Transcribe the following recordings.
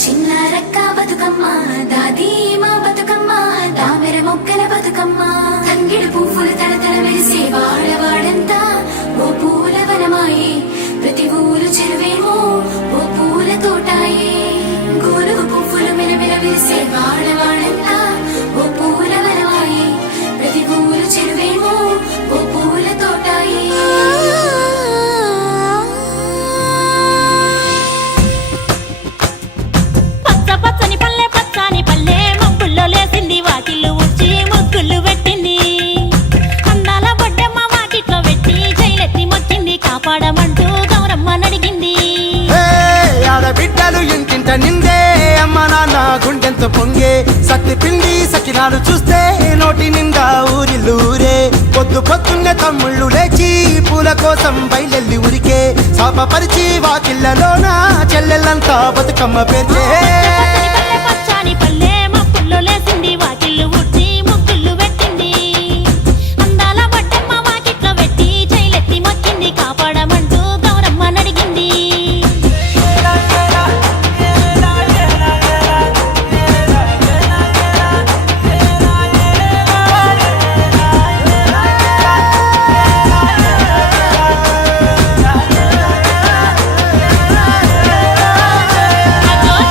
చిన్నారక్క బతుకమ్మ దాది మా బతుకమ్మ తామెర మొక్కల బతుకమ్మ తంగిడు పువ్వులు తడతడ మెరిసే వాడవాడంతా ఓ పూల వనమాయే ప్రతి ఊరు చెరువేమో ఓ పూల తోటాయే గోరుగు పువ్వులు మెరమెర మెరిసే వాడవాడంతా ఓ పూల వనమాయే ప్రతి ఊరు చెరువేమో ఓ పూల తోటాయే కాపాడమంటూ గౌరమ్మ నడిగింది. ఆడబిడ్డలు ఇంటింట నిందే అమ్మ నాన్న గుండెంత పొంగే సత్తి పిండి సకినాలు చూస్తే నోటి నిండా ఊరిల్లూరే పొద్దున్నే తమ్ముళ్ళు లేచి పూల కోసం బయలెల్లి ఉరికే శాపపరిచి వాకిళ్ళలోన చెల్లెళ్ళంతా బతుకమ్మ పేర్చే పచ్చాని పల్లె మప్పుల్లో లేసింది వాకిళ్ళు ఉడ్చి ముగ్గుళ్ళు పెట్టింది. అందాల బొడ్డమ్మ వాకిట్లో పెట్టి జైలెత్తి మొక్కింది కాపాడమంటూ గౌరమ్మ నడిగింది.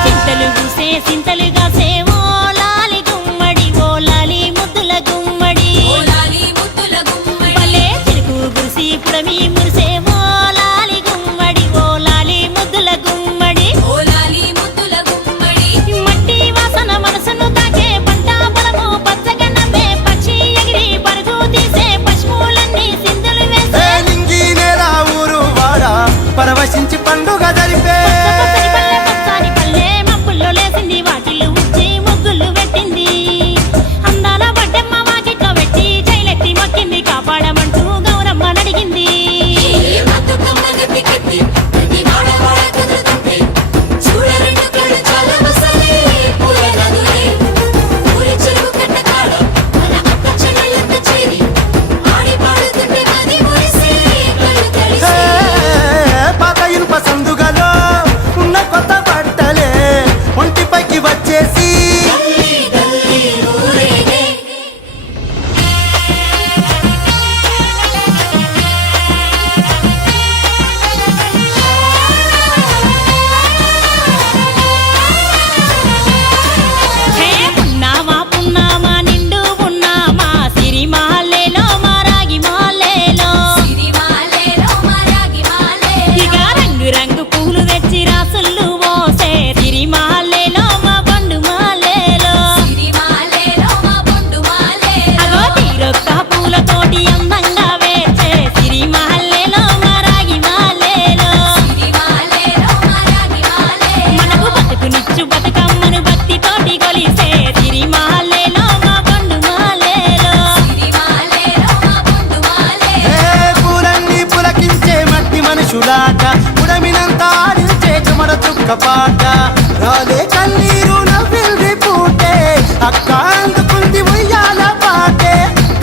చింతలు పూసే సింతలుగా సేవో లాలి గుమ్మడి ఓ లాలి ముద్దుల గుమ్మడి భలే చిరుకు గురిసి పుడమి మురిసేవో లాలి గుమ్మడి ఓ లాలి ముద్దుల గుమ్మడి మట్టి వాసన మనసును తాకే పంట పొలము పచ్చగా నవ్వే పక్షి ఎగిరి పరుగు తీసే పశువులన్నీ సింధులు వేసే నింగి నేల ఊరు వాడ పరవశించి పండుగ జరిపే పచ్చాని పల్లె మబ్బుల్లో లేసింది వాకిళ్ళు ఉడ్చి ముగ్గులు పెట్టింది. అందాల బొడ్డమ్మ వాకిట్లో పెట్టి జైలెత్తి మొక్కింది కాపాడమంటూ గౌరమ్మ నడిగింది. పాత ఇనుప సందుగలో ఉన్న కొత్త బట్టలే ఒంటిపైకి వచ్చేసి హే పున్నామా పున్నామా నిండు పున్నామా సిరిమాలేలో మా రాగి మాలేలో ఇక రంగు రంగు పూలు తెచ్చి రాసుళ్ళు మోసే సిరిమాలేలో మా బండు మాలేలో అగో తీరొక్క పూలతోటి అందంగా వేచే సిరిమాలేలో మా రాగి మాలేలో మనకు బతుకునిచ్చు బతుకమ్మను భక్తితోటి కొలిసే సిరిమాలేలో మా బండు మాలేలో పూలన్నీ పులకించే మట్టి మనుషులాట ఉడమినంత ఆడించే చెమడ చుక్క పాట రాలే కన్నీరు నవ్వింది పూటే అక్క అందుకుంది ఉయ్యాల పాటే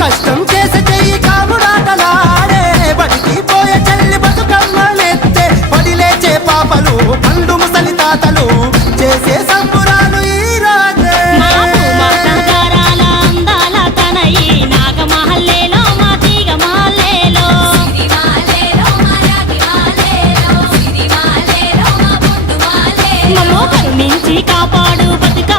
కష్టం చేసే చెయ్యి కాముడాటలాడే బడికి పోయే చెల్లి బతుకమ్మలెత్తే పడి లేచే పాపలు పండు ముసలి తాతలు చేసే సంబురాలు ఈ రాజే మా భూమాతాగారాల అందాల తనయి నాగమహల్లేలో మా తీగ మహల్లేలో మమ్మో కరుణించి కాపాడు బతుక